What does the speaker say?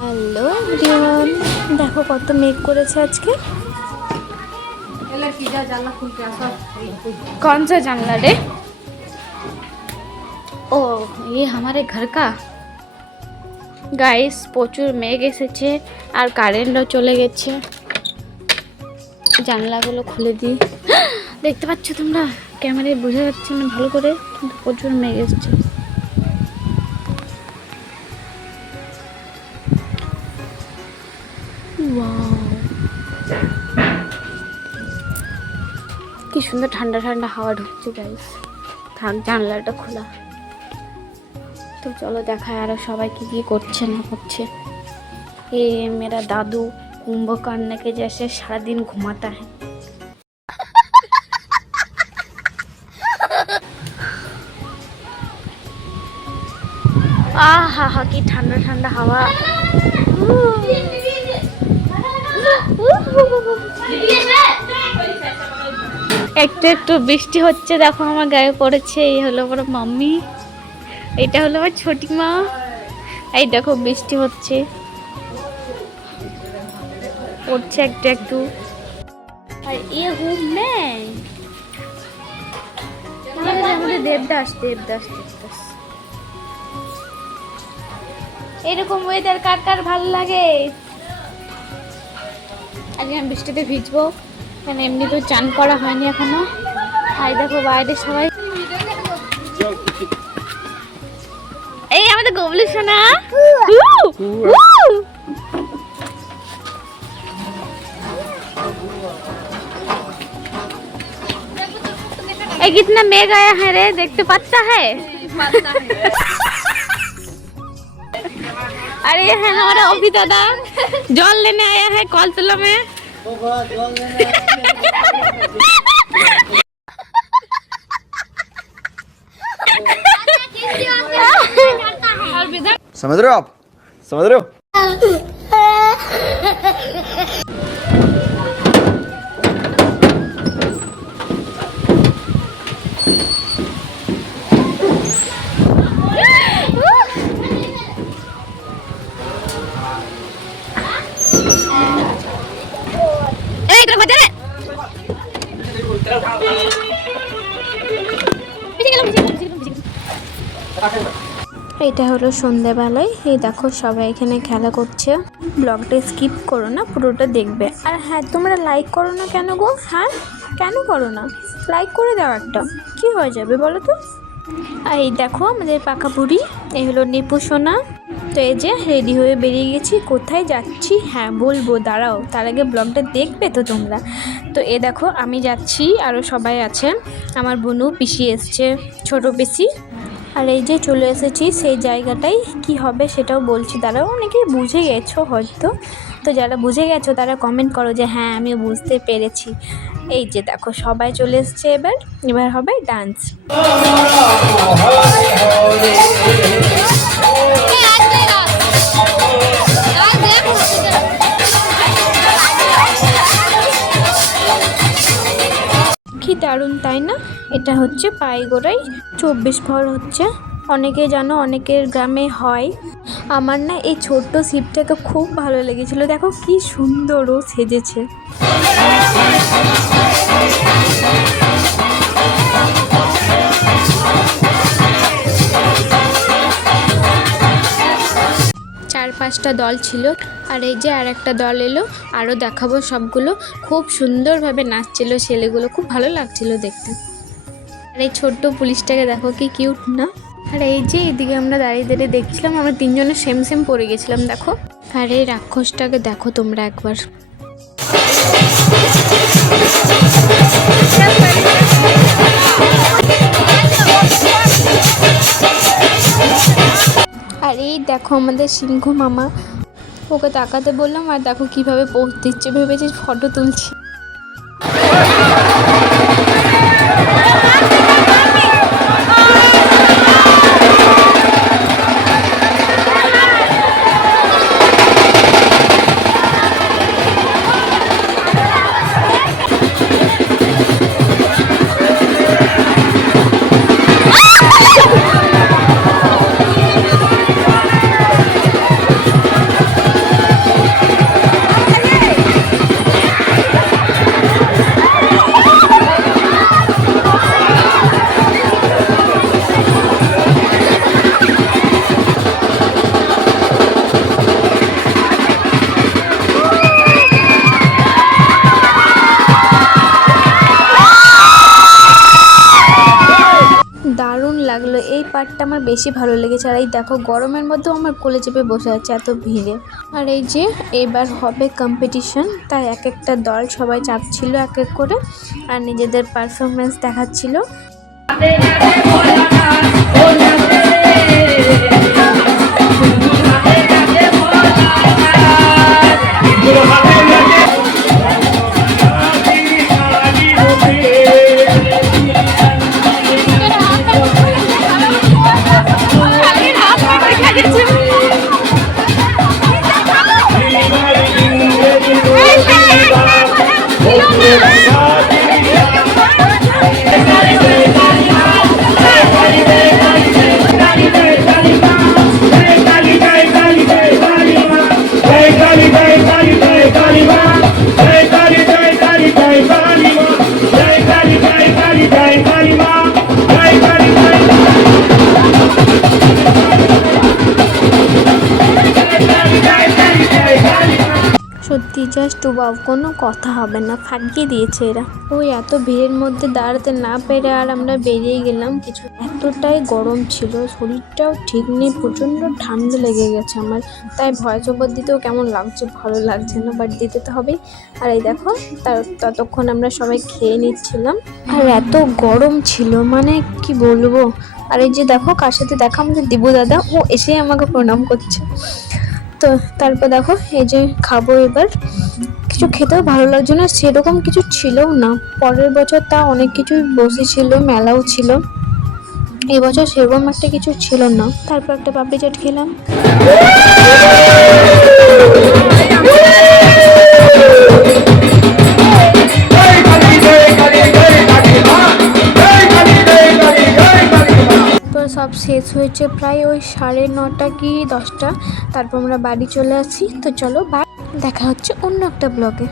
Hello everyone, দেখো কত মেঘ করেছে আজকে। कौन सा जानला रे? ও ये हमारे घर का গাইস, প্রচুর মেঘ এসেছে আর কারেন্টও চলে গেছে। জানলাগুলো খুলে দিই। দেখতে পাচ্ছ তোমরা? ক্যামেরায় বোঝা যাচ্ছে না ভালো করে, কিন্তু প্রচুর মেঘ এসেছে। কি সুন্দর ঠান্ডা ঠান্ডা হাওয়া ঢুকছে গাইস। থাক জানলাটা খোলা। তো চলো দেখায় আরো সবাই কি কি করছে না করছে। এ মেরা দাদু कुंभकर्ण के जैसे सारा दिन घुमाता है। हा हा की ठंडा ठंडा हवा। একটু একটু বৃষ্টি হচ্ছে, দেখো আমার গায়ে পড়েছে। এই হলো আমার মাম্মি, এটা হলো আমার ছোটি মা। এই দেখো বৃষ্টি হচ্ছে, পড়ছে একটু একটু। আর এ হুম নেই আমাদের দেবদাস দেবদাস দেবদাস। এরকম ওয়েদার কার কার ভালো লাগে? আজকে আমি বৃষ্টিতে ভিজবো, কারণ এমনি তো চান করা হয়নি এখনো। আর দেখো বাইরে সবাই। এই আমাদের গবলু সোনা। कितना मेघ आया है रे, देखते पत्ता है? अरे ये है हमारा ओपी दादा, जल लेने आया है कलतला में। समझ रहे हो आप? समझ रहे हो? এটা হলো সন্ধ্যাবেলায়। এই দেখো সবাই এখানে খেলা করছে। ব্লগটা স্কিপ করো না, পুরোটা দেখবে। আর হ্যাঁ, তোমরা লাইক করো না কেন গো? হ্যাঁ কেন করো না? লাইক করে দাও একটা, কি হয়ে যাবে বলো তো? আর এই দেখো আমাদের পাকা বুড়ি, এই হলো নিপু সোনা। তো এই যে রেডি হয়ে বেরিয়ে গেছি। কোথায় যাচ্ছি হ্যাঁ বলবো, দাঁড়াও, তার আগে ব্লগটা দেখবে তো তোমরা। তো এ দেখো আমি যাচ্ছি, আরও সবাই আছে। আমার বোনু পিসি এসছে, ছোট পিসি। আর এই যে চলে এসেছি সেই জায়গাটাই, কি হবে সেটাও বলছি, দাঁড়াও। অনেকেই বুঝে গেছো হয়তো, তো যারা বুঝে গেছো তারা কমেন্ট করো যে হ্যাঁ আমি বুঝতে পেরেছি। এই যে দেখো সবাই চলে এসছে। এবার হবে ডান্স। কি দারুণ তাই না? এটা হচ্ছে পাইগোড়াই 24 ভর হচ্ছে। অনেকে জানো, অনেকের গ্রামে হয়। আমার না এই ছোট্ট শিবটাকে খুব ভালো লেগেছিল। দেখো কি সুন্দর ও সেজেছে। চার পাঁচটা দল ছিল, আর এই যে আর একটা দল এলো, আরও দেখাবো সবগুলো। খুব সুন্দরভাবে নাচছিল ছেলেগুলো, খুব ভালো লাগছিল দেখতে। আর এই ছোট্ট পুলিশটাকে দেখো কি কিউট না? আর এই যে এদিকে আমরা দাঁড়িয়ে দাঁড়িয়ে দেখছিলাম, আমরা তিনজনে সেম সেম পরে গেছিলাম দেখো। আর এই রাক্ষসটাকে দেখো তোমরা একবার। আর এই দেখো আমাদের সিংহ মামা, ওকে তাকাতে বললাম আর দেখো কিভাবে পোজ দিচ্ছে, ভেবেছি ফটো তুলছি। পার্টটা আমার বেশি ভালো লেগেছে। আর এই দেখো গরমের মধ্যেও আমার কোলে চেপে বসে আছে এত ভিড়ে। আর এই যে এবার হবে কম্পিটিশন, তাই এক একটা দল সবাই চাপছিল এক এক করে আর নিজেদের পারফরমেন্স দেখাচ্ছিল। সত্যি জাস্ট ওয়াও, কোনো কথা হবে না, ফাটিয়ে দিয়েছে এরা। ওই এত ভিড়ের মধ্যে দাঁড়াতে না পেরে আর আমরা বেরিয়ে গেলাম। কিছু এতটাই গরম ছিল, শরীরটাও ঠিক নেই, প্রচণ্ড ঠান্ডা লেগে গেছে আমার। তাই ভয়েস ওভার দিতেও কেমন লাগছে, ভালো লাগছে না, বাট দিতে তো হবেই। আর এই দেখো ততক্ষণ আমরা সবাই খেয়ে নিচ্ছিলাম। আর এত গরম ছিল মানে কি বলবো। আর এই যে দেখো কার সাথে দেখা, আমাদের দিবু দাদা, ও এসে আমাকে প্রণাম করছে। তো তারপর দেখো এই যে খাবো এবার। কিছু খেতেও ভালো লাগছে না, সেরকম কিছু ছিলও না। পরের বছর তা অনেক কিছুই বসেছিল, মেলাও ছিল, এবছর সেরকম একটা কিছু ছিল না। তারপর একটা পাপড়ি চাট খেলাম। সব শেষ হয়েছে প্রায় ওই 9:30 কি 10টা। তারপর আমরা বাড়ি চলে আসি। তো চলো বাই, দেখা হচ্ছে অন্য একটা ব্লগে।